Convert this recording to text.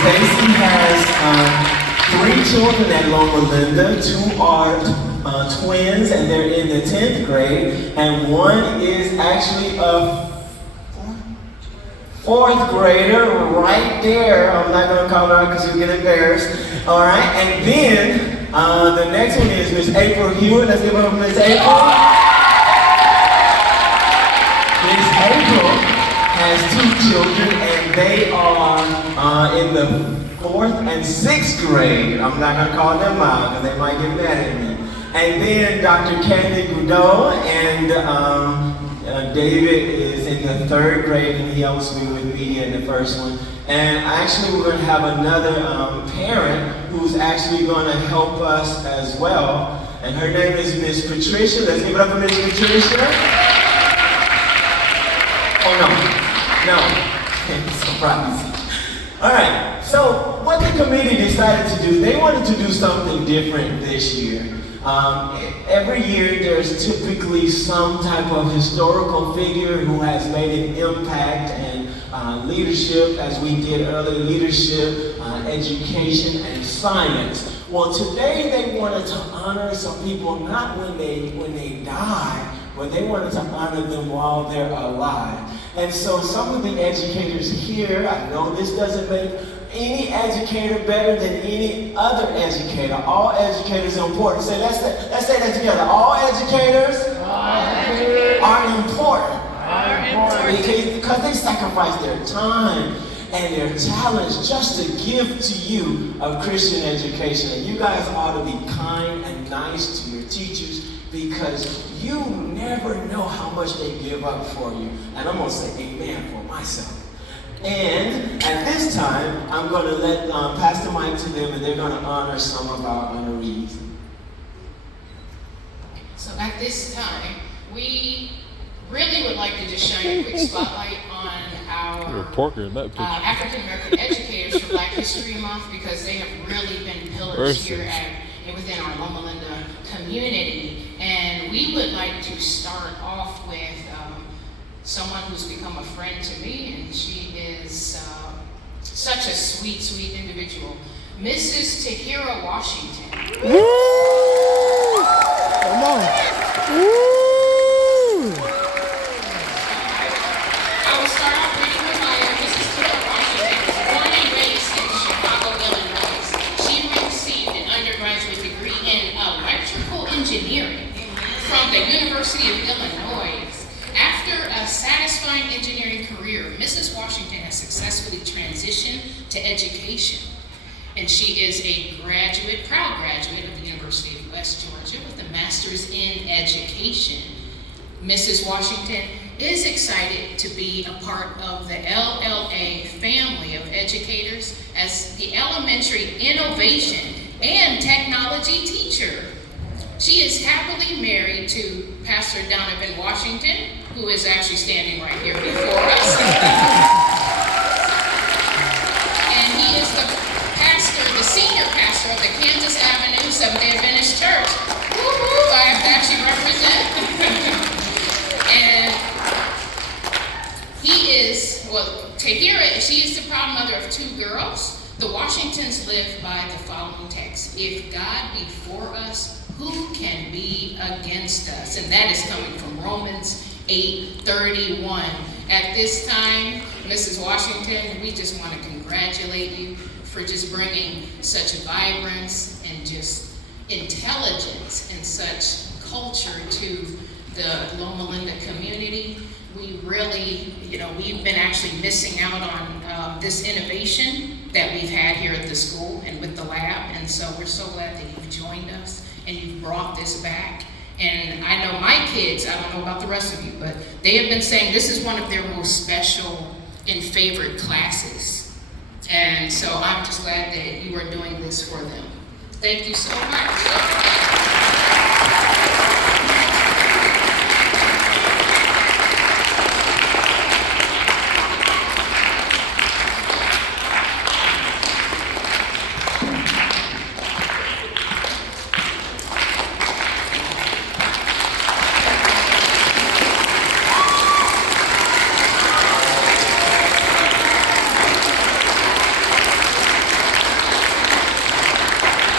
Stacy has three children at Loma Linda. Two are twins, and they're in the 10th grade, and one is actually a fourth grader right there. I'm not going to call her out because you'll get embarrassed. All right, and then the next one is Miss April Hewitt. Let's give it up for Miss April. Miss April has two children, and they are in the 4th and 6th grade. I'm not going to call them out because they might get mad at me. And then Dr. Candy Goudot and David is in the 3rd grade, and he helps me with media in the first one. And actually we're going to have another parent who's actually going to help us as well. And her name is Miss Patricia. Let's give it up for Miss Patricia. Oh no, surprise. All right, so what the committee decided to do, they wanted to do something different this year. Every year there's typically some type of historical figure who has made an impact and leadership, as we did earlier, leadership, education, and science. Well, today they wanted to honor some people not when they die, but they wanted to honor them while they're alive. And so some of the educators here, I know this doesn't make any educator better than any other educator. All educators are important. So let's say that together. All educators are important. Because they sacrifice their time and their talents just to give to you of Christian education. And you guys ought to be kind and nice to your teachers, because you never know how much they give up for you. And I'm going to say amen for myself. And at this time, I'm going to let pass the mic to them, and they're going to honor some of our honorees. So at this time, we really would like to just shine a quick spotlight on our African American educators for Black History Month, because they have really been pillars here within our Loma Linda community. And we would like to start off with someone who's become a friend to me, and she is such a sweet, sweet individual, Mrs. Tahira Washington. Woo! Come on. Woo! I will start off reading her bio. Mrs. Tahira Washington was born and raised in Chicago, Illinois. She received an undergraduate degree in electrical engineering from the University of Illinois. After a satisfying engineering career, Mrs. Washington has successfully transitioned to education. And she is a proud graduate of the University of West Georgia with a master's in education. Mrs. Washington is excited to be a part of the LLA family of educators as the elementary innovation and technology teacher. She is happily married to Pastor Donovan Washington, who is actually standing right here before us. And he is the senior pastor of the Kansas Avenue Seventh-day Adventist Church. Woo-hoo, I have to actually represent. And he is, Tahira, she is the proud mother of 2 girls. The Washingtons live by the following text: if God be for us, who can be against us? And that is coming from Romans 8:31. At this time, Mrs. Washington, we just want to congratulate you for just bringing such vibrance and just intelligence and such culture to the Loma Linda community. We really, we've been actually missing out on this innovation that we've had here at the school and with the lab. And so we're so glad that you've joined us and you've brought this back. And I know my kids, I don't know about the rest of you, but they have been saying this is one of their most special and favorite classes. And so I'm just glad that you are doing this for them. Thank you so much.